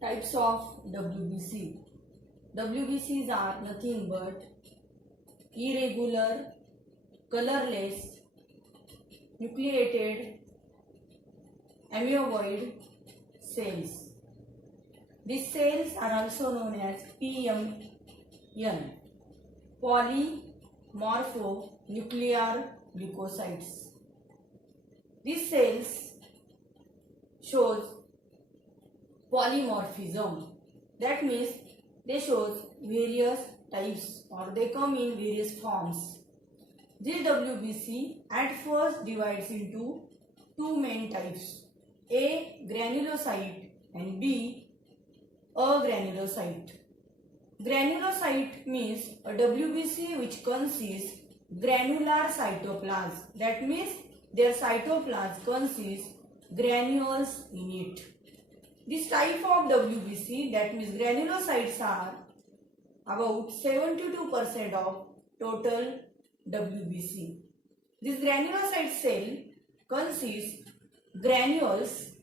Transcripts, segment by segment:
Types of WBC. WBCs are nothing but irregular, colorless, nucleated, amoeboid cells. These cells are also known as PMN, polymorphonuclear leukocytes. These cells shows polymorphism. That means they shows various types or they come in various forms. This WBC at first divides into two main types, A. granulocyte and B. agranulocyte. Granulocyte means a WBC which consists granular cytoplasm. That means their cytoplasm consists granules in it. This type of WBC, that means granulocytes, are about 72% of total WBC. This granulocyte cell consists granules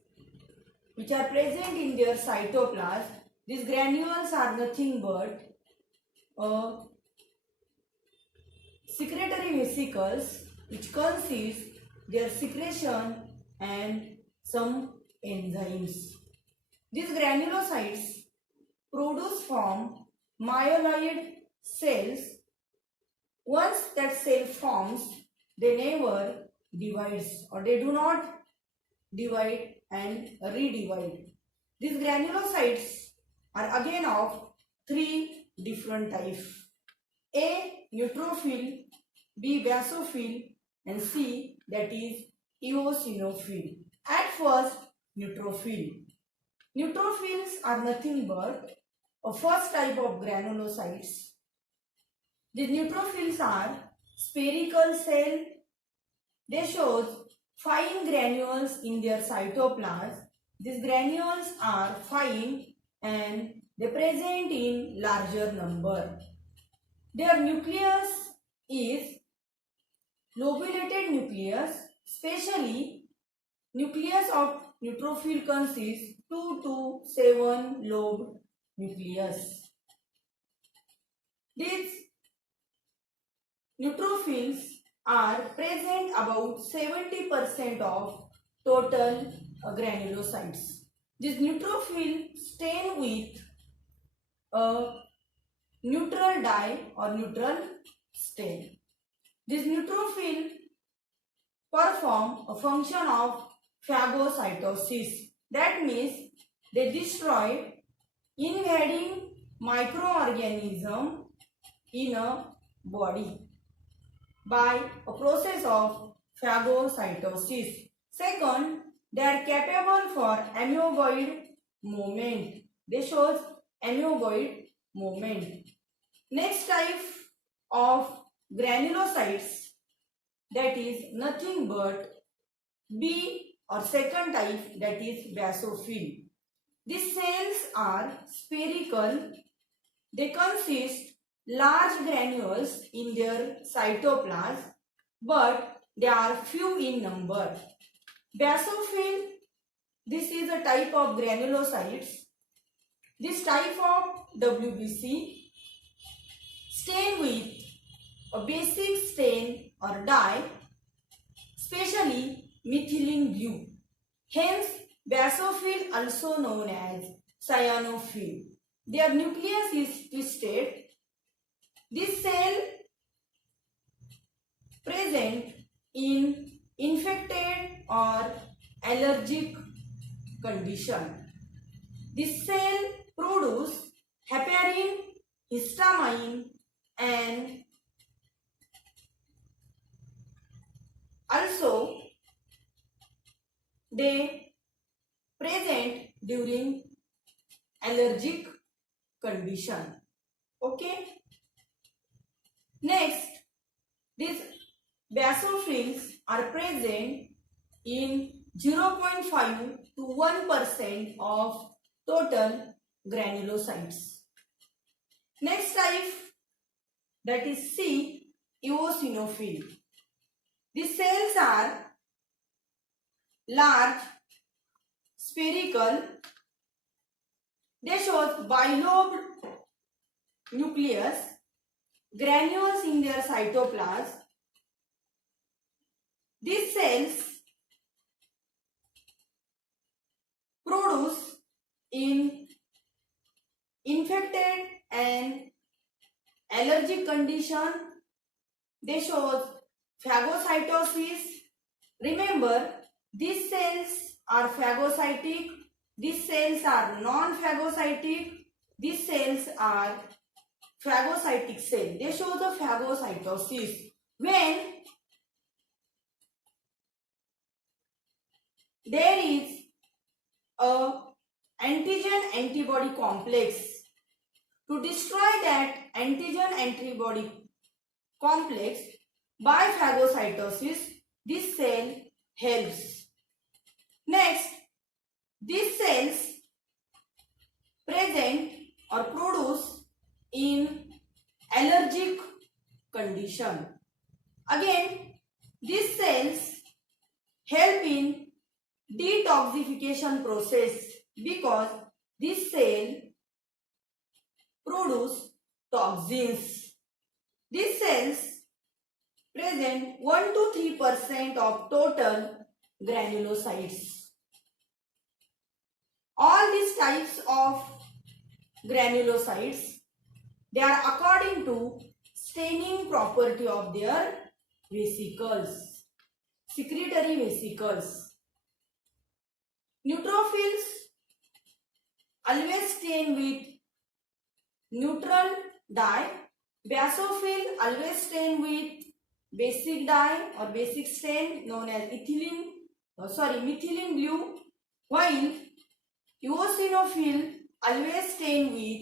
which are present in their cytoplasm. These granules are nothing but secretory vesicles which consist their secretion and some enzymes. These granulocytes produce from myeloid cells. Once that cell forms, they never divides or they do not divide and redivide. These granulocytes are again of three different types: A. neutrophil, B. basophil, and C. that is eosinophil. At first, neutrophil. Neutrophils are nothing but a first type of granulocytes. These neutrophils are spherical cell. They show fine granules in their cytoplasm. These granules are fine and they present in larger number. Their nucleus is lobulated nucleus. Especially nucleus of neutrophil consists 2 to 7 lobed nucleus. These neutrophils are present about 70% of total granulocytes. This neutrophil stain with a neutral dye or neutral stain. This neutrophil perform a function of phagocytosis. That means they destroy invading microorganism in a body by a process of phagocytosis. Second, they are capable for amoeboid movement. They shows amoeboid movement. Next type of granulocytes, that is nothing but B or second type, that is basophil. These cells are spherical. They consist large granules in their cytoplasm, but they are few in number. Basophil, this is a type of granulocytes. This type of WBC stain with a basic stain or dye, especially methylene blue. Hence, basophil also known as cyanophil. Their nucleus is twisted. This cell present in infected or allergic condition. This cell produce heparin, histamine, and also they present during allergic condition. Okay. Next, these basophils are present in 0.5 to 1% of total granulocytes. Next type, that is C, eosinophil. These cells are large, spherical. They shows bilobed nucleus, granules in their cytoplasm. These cells produce in infected and allergic condition. They show phagocytosis. Remember, these cells are phagocytic, these cells are non-phagocytic, these cells are phagocytic cell. They show the phagocytosis. When there is a antigen antibody complex, to destroy that antigen antibody complex by phagocytosis, this cell helps. Next, these cells present or produce in allergic condition. Again, these cells help in detoxification process because this cell produce toxins. These cells present 1 to 3% of total granulocytes. All these types of granulocytes, they are according to staining property of their vesicles, secretory vesicles. Neutrophils always stain with neutral dye. Basophil always stain with basic dye or basic stain known as methylene blue, while eosinophil always stain with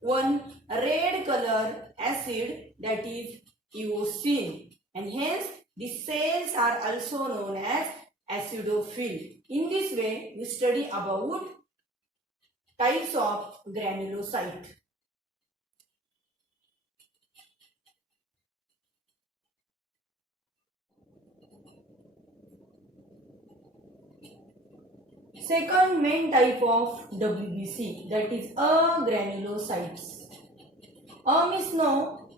one red color acid, that is eosin, and hence the cells are also known as acidophil. In this way, we study about types of granulocyte. Second main type of WBC, that is agranulocytes. A means no,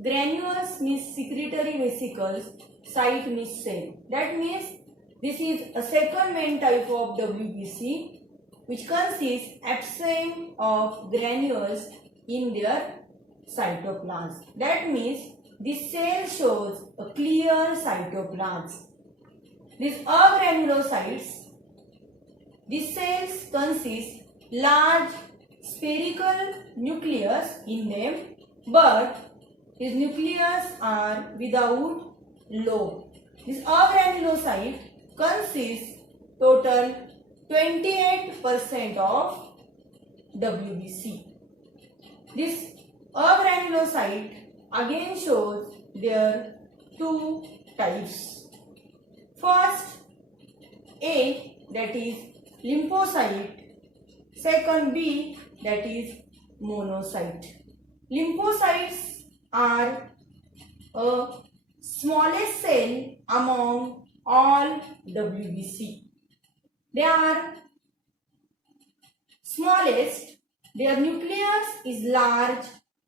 granules means secretory vesicles, cyte means cell. That means this is a second main type of WBC, which consists absent of granules in their cytoplasm. That means this cell shows a clear cytoplasm. These agranulocytes, these cells consist large spherical nucleus in them, but these nucleus are without lobe. This agranulocyte consists total 28% of WBC. This agranulocyte again shows there two types. First, A, that is lymphocyte. Second, B, that is monocyte. Lymphocytes are a smallest cell among all WBC. They are smallest, their nucleus is large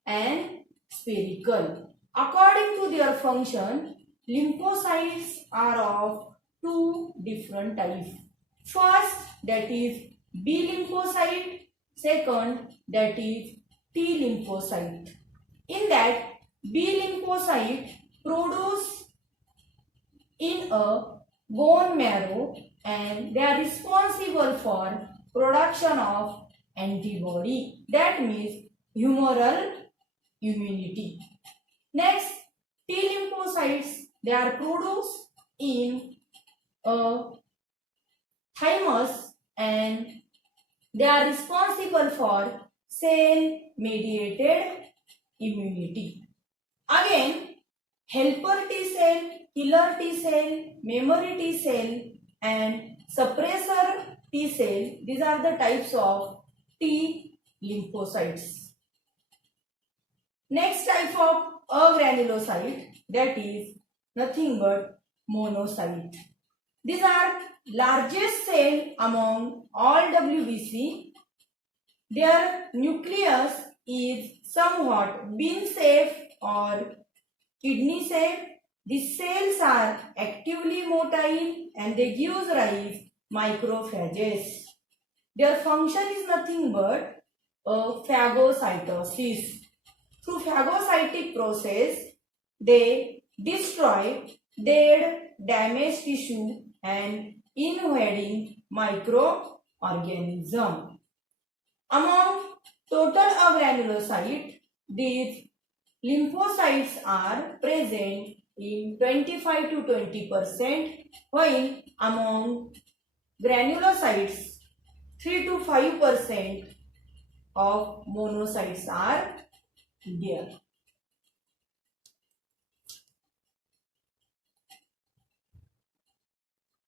and spherical. According to their function, lymphocytes are of two different types. First, that is B lymphocyte. Second, that is T lymphocyte. In that, B lymphocyte produce in a bone marrow and they are responsible for production of antibody, that means humoral immunity. Next, T lymphocytes, they are produced in a thymus and they are responsible for cell mediated immunity. Again, helper T cell, killer T cell, memory T cell and suppressor T cell, these are the types of T lymphocytes. Next type of agranulocyte, that is nothing but monocyte. These are largest cell among all WBC Their nucleus is somewhat bean-shaped or kidney-shaped. The cells are actively motile and they give rise macrophages. Their function is nothing but phagocytosis. Through phagocytic process, they destroy dead, damaged tissue and invading microorganisms. Among total granulocytes, these lymphocytes are present in 25 to 20%, while among granulocytes, 3 to 5% of monocytes are there.